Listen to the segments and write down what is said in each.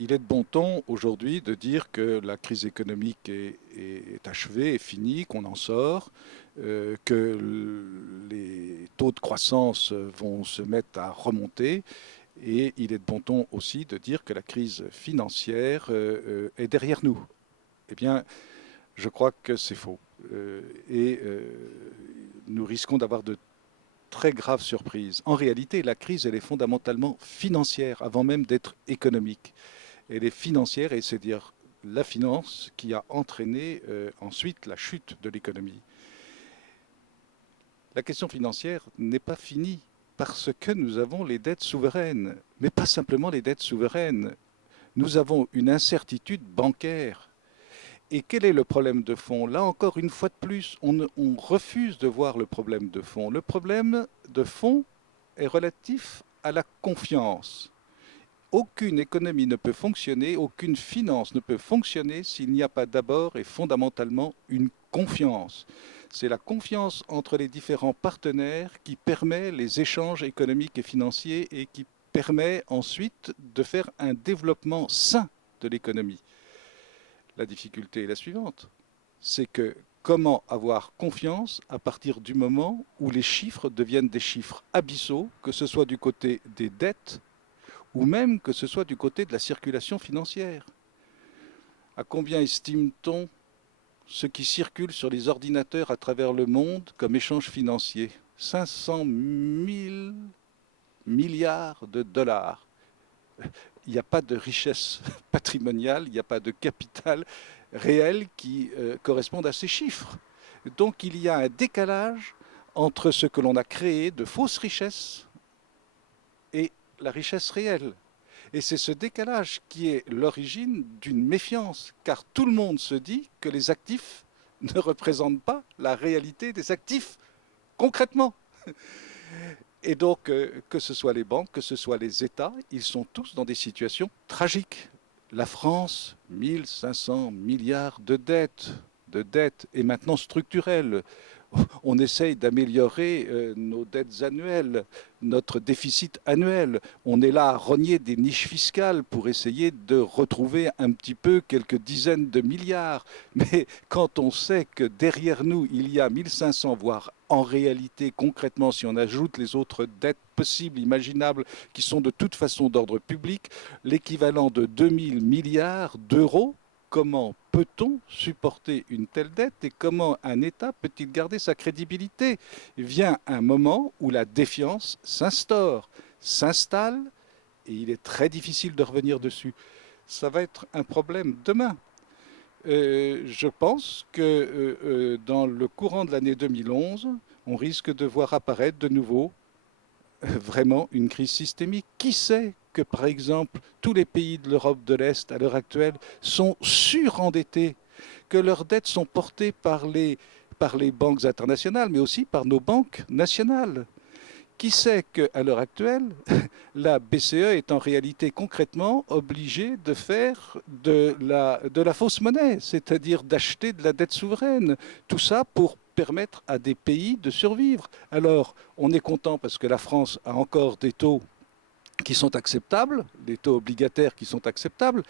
Il est de bon ton aujourd'hui de dire que la crise économique est achevée, est finie, qu'on en sort, que les taux de croissance vont se mettre à remonter. Et il est de bon ton aussi de dire que la crise financière est derrière nous. Eh bien, je crois que c'est faux. Nous risquons d'avoir de très graves surprises. En réalité, la crise, elle est fondamentalement financière avant même d'être économique. Elle est financière et c'est dire la finance qui a entraîné ensuite la chute de l'économie. La question financière n'est pas finie parce que nous avons les dettes souveraines, mais pas simplement les dettes souveraines. Nous avons une incertitude bancaire. Et quel est le problème de fond? Là encore, une fois de plus, on refuse de voir le problème de fond. Le problème de fond est relatif à la confiance. Aucune économie ne peut fonctionner, aucune finance ne peut fonctionner s'il n'y a pas d'abord et fondamentalement une confiance. C'est la confiance entre les différents partenaires qui permet les échanges économiques et financiers et qui permet ensuite de faire un développement sain de l'économie. La difficulté est la suivante, c'est que comment avoir confiance à partir du moment où les chiffres deviennent des chiffres abyssaux, que ce soit du côté des dettes ou même que ce soit du côté de la circulation financière. À combien estime-t-on ce qui circule sur les ordinateurs à travers le monde comme échange financier? 500 000 milliards de dollars. Il n'y a pas de richesse patrimoniale, il n'y a pas de capital réel qui corresponde à ces chiffres. Donc il y a un décalage entre ce que l'on a créé de fausses richesses et la richesse réelle. Et c'est ce décalage qui est l'origine d'une méfiance, car tout le monde se dit que les actifs ne représentent pas la réalité des actifs concrètement. Et donc, que ce soit les banques, que ce soit les États, ils sont tous dans des situations tragiques. La France, 1500 milliards de dettes, et maintenant structurelles. On essaye d'améliorer nos dettes annuelles, notre déficit annuel. On est là à rogner des niches fiscales pour essayer de retrouver un petit peu quelques dizaines de milliards. Mais quand on sait que derrière nous, il y a 1500, voire en réalité, concrètement, si on ajoute les autres dettes possibles, imaginables, qui sont de toute façon d'ordre public, l'équivalent de 2000 milliards d'euros, comment peut-on supporter une telle dette et comment un État peut-il garder sa crédibilité? Vient un moment où la défiance s'instaure, s'installe, et il est très difficile de revenir dessus. Ça va être un problème demain. Je pense que dans le courant de l'année 2011, on risque de voir apparaître de nouveau vraiment une crise systémique. Qui sait que, par exemple, tous les pays de l'Europe de l'Est, à l'heure actuelle, sont surendettés, que leurs dettes sont portées par les banques internationales, mais aussi par nos banques nationales? Qui sait qu'à l'heure actuelle, la BCE est en réalité concrètement obligée de faire de la fausse monnaie, c'est-à-dire d'acheter de la dette souveraine. Tout ça pour permettre à des pays de survivre. Alors, on est content parce que la France a encore des taux qui sont acceptables, des taux obligataires qui sont acceptables,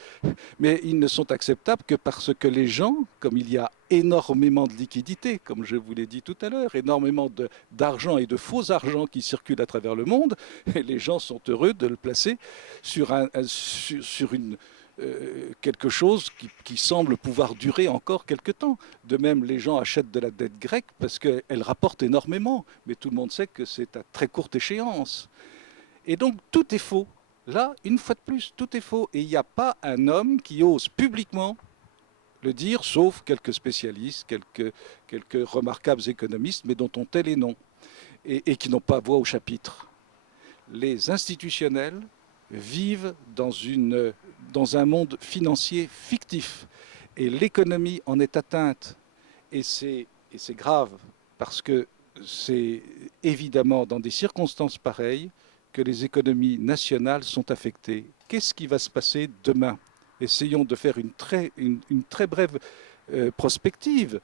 mais ils ne sont acceptables que parce que les gens, comme il y a énormément de liquidités, comme je vous l'ai dit tout à l'heure, énormément d'argent et de faux argent qui circulent à travers le monde, et les gens sont heureux de le placer sur, sur une, quelque chose qui semble pouvoir durer encore quelque temps. De même, les gens achètent de la dette grecque parce qu'elle rapporte énormément, mais tout le monde sait que c'est à très courte échéance. Et donc tout est faux. Là, une fois de plus, tout est faux. Et il n'y a pas un homme qui ose publiquement le dire, sauf quelques spécialistes, quelques remarquables économistes, mais dont on tait les noms et qui n'ont pas voix au chapitre. Les institutionnels vivent dans un monde financier fictif et l'économie en est atteinte. Et c'est grave parce que c'est évidemment dans des circonstances pareilles que les économies nationales sont affectées. Qu'est-ce qui va se passer demain? Essayons de faire une très brève prospective.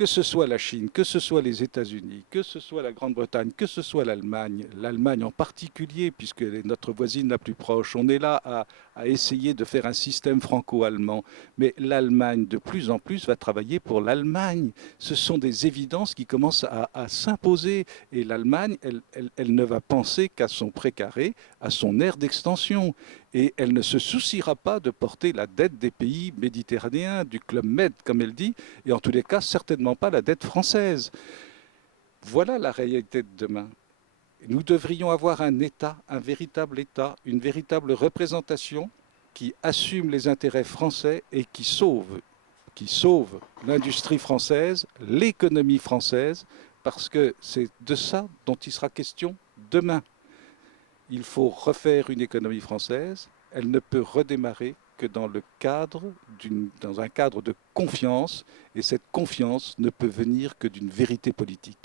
que ce soit la Chine, que ce soit les États-Unis, que ce soit la Grande-Bretagne, que ce soit l'Allemagne en particulier, puisque elle est notre voisine la plus proche, on est là à essayer de faire un système franco-allemand. Mais l'Allemagne, de plus en plus, va travailler pour l'Allemagne. Ce sont des évidences qui commencent à s'imposer. Et l'Allemagne, elle ne va penser qu'à son précaré, à son aire d'extension. Et elle ne se souciera pas de porter la dette des pays méditerranéens, du Club Med, comme elle dit, et en tous les cas, certainement pas la dette française. Voilà la réalité de demain. Nous devrions avoir un État, une véritable représentation qui assume les intérêts français et qui sauve l'industrie française, l'économie française, parce que c'est de ça dont il sera question demain. Il faut refaire une économie française. Elle ne peut redémarrer que dans un cadre de confiance, et cette confiance ne peut venir que d'une vérité politique.